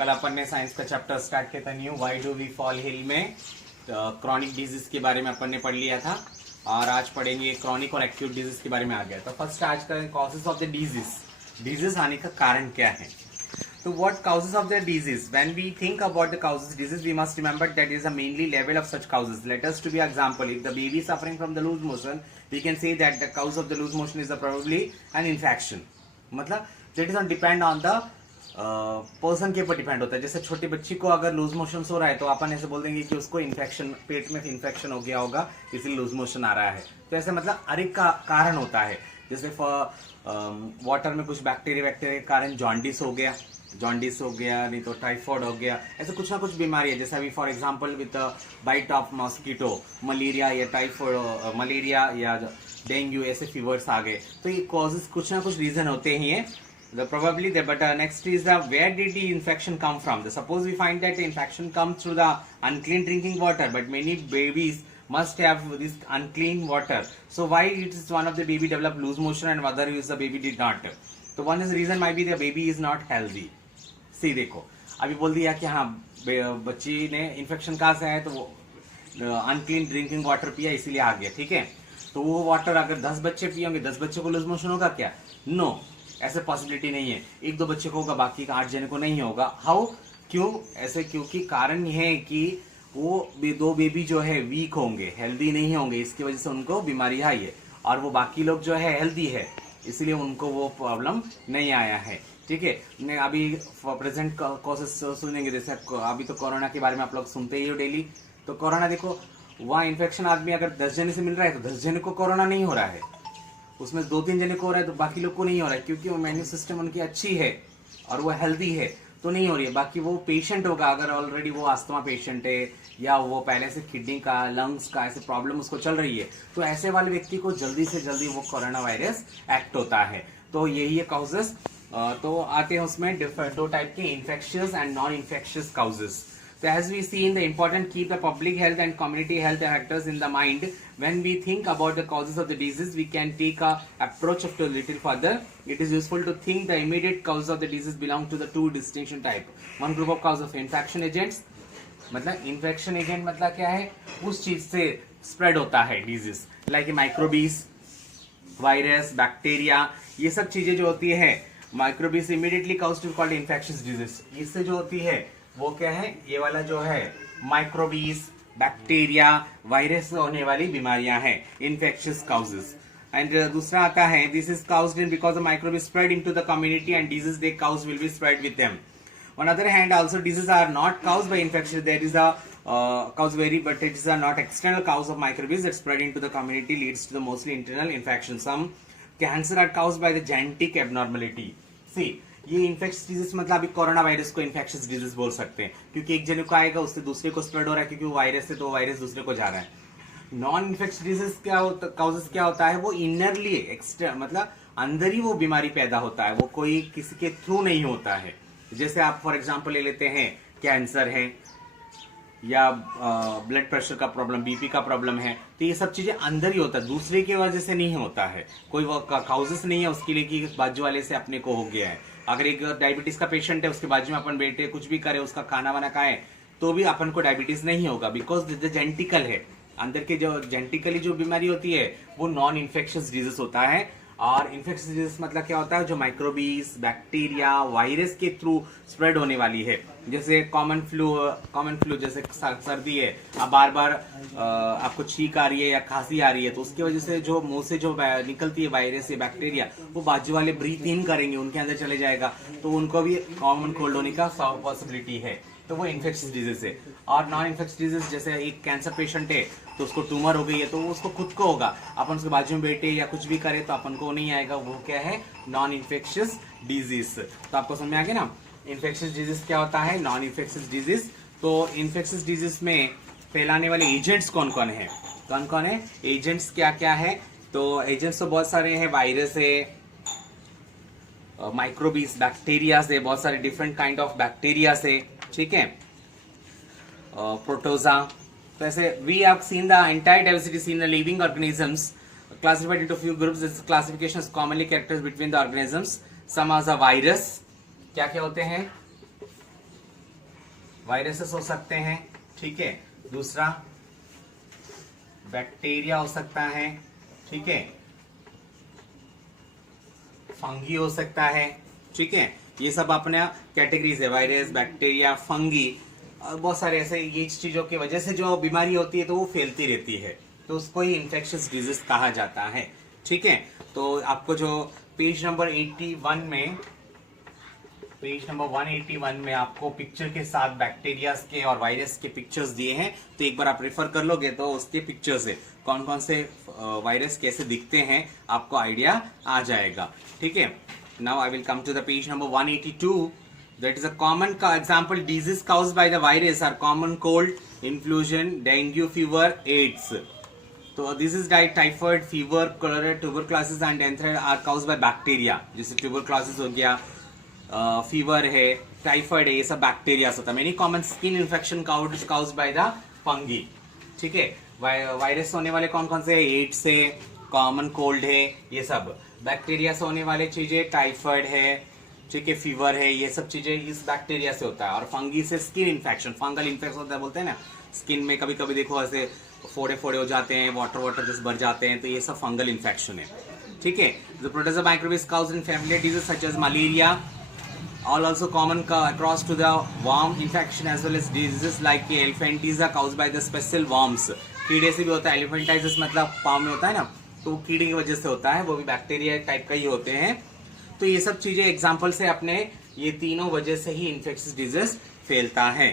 कल अपन ने साइंस का चैप्टर स्टार्ट किया था new why do we fall ill में क्रॉनिक डिजीज के बारे में अपन ने पढ़ लिया था और आज पढ़ेंगे क्रॉनिक और एक्यूट डिजीज के बारे में आ गया। तो फर्स्ट आज करेंगे कॉजेस ऑफ द डिजीज आने का कारण क्या है। तो what causes of the disease? When we think about the causes disease, we must remember that is a mainly level of such causes. Let us to be example. If the baby is suffering from the loose motion, we can say that the cause of the loose motion is probably an infection. मतलब that is on depend on the person के ऊपर depend होता है। जैसे छोटी बच्ची को अगर लूज मोशन हो रहा है तो अपन ऐसे बोल देंगे कि उसको इन्फेक्शन, पेट में इन्फेक्शन हो गया होगा इसलिए लूज मोशन आ रहा है। तो ऐसे मतलब हर एक का कारण होता है। जैसे वाटर में कुछ बैक्टीरिया के कारण जॉन्डिस हो गया, नहीं तो टाइफॉइड हो गया, ऐसे कुछ ना कुछ बीमारी है। जैसे अभी for example with bite of mosquito malaria या टाइफॉइड, मलेरिया या डेंगू ऐसे फीवर्स आ गए। तो ये कॉजेस कुछ ना कुछ रीजन होते ही हैं। Probably there, but next is the where did the infection come from? Suppose we find that the infection comes through the unclean drinking water, but many babies must have this unclean water. So why it is one of the baby develop loose motion and other is the baby did not? So one is reason might be the baby is not healthy. See देखो अभी बोल दिया कि हाँ बच्ची ने infection कहाँ से है, तो वो अनक्लीन ड्रिंकिंग वाटर पिया इसीलिए आ गया। ठीक है, तो वो वाटर अगर 10 बच्चे पियेंगे 10 बच्चे को लूज मोशन होगा क्या? नो, ऐसे पॉसिबिलिटी नहीं है। 1-2 बच्चे को होगा, बाकी का 8 जने को नहीं होगा। हाउ, क्यों ऐसे? क्योंकि कारण यह है कि वो 2 बेबी जो है वीक होंगे, हेल्दी नहीं होंगे, इसकी वजह से उनको बीमारी आई है। और वो बाकी लोग जो है हेल्दी है, इसलिए उनको वो प्रॉब्लम नहीं आया है। ठीक है, अभी प्रेजेंट कॉजेस सुनेंगे। जैसे अभी तो कोरोना के बारे में आप लोग सुनते ही हो डेली। तो कोरोना देखो, वहाँ इन्फेक्शन आदमी अगर 10 जने से मिल रहा है तो 10 जने को कोरोना नहीं हो रहा है, उसमें 2-3 जने को हो रहा है तो बाकी लोग को नहीं हो रहा है, क्योंकि वो इम्यून सिस्टम उनकी अच्छी है और वो हेल्दी है तो नहीं हो रही है। बाकी वो पेशेंट होगा, अगर ऑलरेडी वो अस्थमा पेशेंट है या वो पहले से किडनी का, लंग्स का ऐसे प्रॉब्लम उसको चल रही है, तो ऐसे वाले व्यक्ति को जल्दी से जल्दी वो कोरोना वायरस एक्ट होता है। तो यही है काउजेस। तो आते हैं उसमें 2 टाइप के, infectious and non infectious causes. So as we see in the important keep the public health and community health factors in the mind when we think about the causes of the disease, we can take a approach of a little further. It is useful to think the immediate causes of the disease belong to the 2 distinction type. One group of cause of infection agents, मतलब infection agent मतलब क्या है? उस चीज से spread होता है disease, like microbes, virus, bacteria, ये सब चीजें जो होती है microbes immediately cause to called infectious disease. इससे जो होती है वो क्या है? ये वाला जो है माइक्रोबीज, बैक्टीरिया, वायरस से होने वाली बीमारियां हैं, इन्फेक्शियस काउजेस। एंड दूसरा आता है this is caused in because the microbes spread into the community and disease they cause will be spread with them. On other hand also disease are not caused by infection, there is a cause vary but it is not external cause of microbes that spread into the community leads to the mostly internal infection. Some cancer are caused by the genetic abnormality. See, ये infectious disease मतलब अभी corona virus को infectious disease बोल सकते हैं, क्योंकि एक जने को आएगा उससे दूसरे को स्प्रेड हो रहा है, क्योंकि वो वायरस से, तो वायरस दूसरे को जा रहा है। नॉन इन्फेक्शियस डिजीज क्या होता, काउजेस क्या होता है? वो इनरली एक्सटर्नल मतलब अंदर ही वो बीमारी पैदा होता है, वो कोई किसी के थ्रू नहीं होता है। जैसे आप फॉर एग्जाम्पल ले लेते हैं कैंसर है या ब्लड प्रेशर का प्रॉब्लम, बीपी का प्रॉब्लम है, तो ये सब चीजें अंदर ही होता है, दूसरे की वजह से नहीं होता है। कोई वो काउजेस नहीं है उसके लिए कि बाजू वाले से अपने को हो गया है। अगर एक डायबिटीज का पेशेंट है, उसके बाजू में अपन बैठे कुछ भी करे, उसका खाना वाना खाए, तो भी अपन को डायबिटीज नहीं होगा, बिकॉज जेनेटिकल है। अंदर के जो जेनेटिकली जो बीमारी होती है वो नॉन इन्फेक्शियस डिजीज होता है। और इन्फेक्शियस डिजीज मतलब क्या होता है? जो माइक्रोबीज, बैक्टीरिया, वायरस के थ्रू स्प्रेड होने वाली है। जैसे कॉमन फ्लू जैसे सर्दी है, अब बार बार आपको छींक आ रही है या खांसी आ रही है, तो उसकी वजह से जो मुंह से जो निकलती है वायरस या बैक्टीरिया, वो बाजू वाले ब्रीथ इन करेंगे, उनके अंदर चले जाएगा, तो उनको भी कॉमन कोल्ड होने का पॉसिबिलिटी है। तो वो इन्फेक्शियस डिजीज है। और नॉन इन्फेक्शियस डिजीज जैसे एक कैंसर पेशेंट है तो उसको ट्यूमर हो गई है, तो वो उसको खुद को होगा, अपन उसके बाजू में बैठे या कुछ भी करे तो अपन को नहीं आएगा, वो क्या है? Non infectious disease. तो आपको समझ में आ गया ना इन्फेक्शियस डिजीज क्या होता है, नॉन इन्फेक्शियस डिजीज। तो इन्फेक्शियस डिजीज में फैलाने वाले एजेंट्स कौन कौन है? एजेंट्स क्या क्या है? तो एजेंट्स तो बहुत सारे हैं, वायरस है, माइक्रोबीज, बैक्टीरिया से, बहुत सारे डिफरेंट काइंड ऑफ बैक्टीरिया से, ठीक है, प्रोटोजा। तो ऐसे we have seen the entire diversity seen the living organisms classified into few groups. This classification is commonly characterized between the organisms. Some are the virus, क्या क्या होते हैं? Viruses हो सकते हैं, ठीक है। दूसरा बैक्टीरिया हो सकता है, ठीक है। फंगी हो सकता है, ठीक है। ये सब अपना कैटेगरीज है, वायरस, बैक्टीरिया, फंगी, और बहुत सारे ऐसे ये चीजों की वजह से जो बीमारी होती है तो वो फैलती रहती है, तो उसको ही इन्फेक्शियस डिजीज कहा जाता है, ठीक है। तो आपको जो पेज नंबर 81 में, पेज नंबर 181 में आपको पिक्चर के साथ बैक्टीरिया के और वायरस के पिक्चर्स दिए हैं, तो एक बार आप रेफर कर लोगे तो उसके पिक्चर से कौन कौन से वायरस कैसे दिखते हैं आपको आइडिया आ जाएगा, ठीक है। Now I will come to the page number 182. That is a common example disease caused by the virus are common cold, influenza, dengue fever, AIDS. So this is like typhoid fever, cholera, tuberculosis and anthrax are caused by bacteria. जैसे tuberculosis हो गया, fever है, typhoid है, ये सब bacteria होता है. Many common skin infection caused by the fungi. ठीक है. वायरस होने वाले कौन कौन से? एड्स है, कॉमन कोल्ड है, ये सब. बैक्टीरिया से होने वाले चीजें टाइफाइड है, ठीक है, फीवर है, ये सब चीजें इस बैक्टीरिया से होता है. और फंगी से स्किन इन्फेक्शन, फंगल इन्फेक्शन होता है, बोलते हैं ना, स्किन में कभी कभी देखो ऐसे फोड़े फोड़े हो जाते हैं, वाटर जैसे भर जाते हैं, तो ये सब फंगल इन्फेक्शन है, ठीक है. The protozoa microbes cause in familiar disease such as malaria all also common across to the worm infection as well as diseases like elephantiasis caused by the special worms. कीड़े से भी होता है. Elephantiasis मतलब पाँव में होता है ना, तो कीड़े की वजह से होता है, वो भी बैक्टीरिया टाइप का ही होते हैं. तो ये सब चीजें एग्जाम्पल से अपने ये तीनों वजह से ही इन्फेक्शियस डिजीज फैलता है.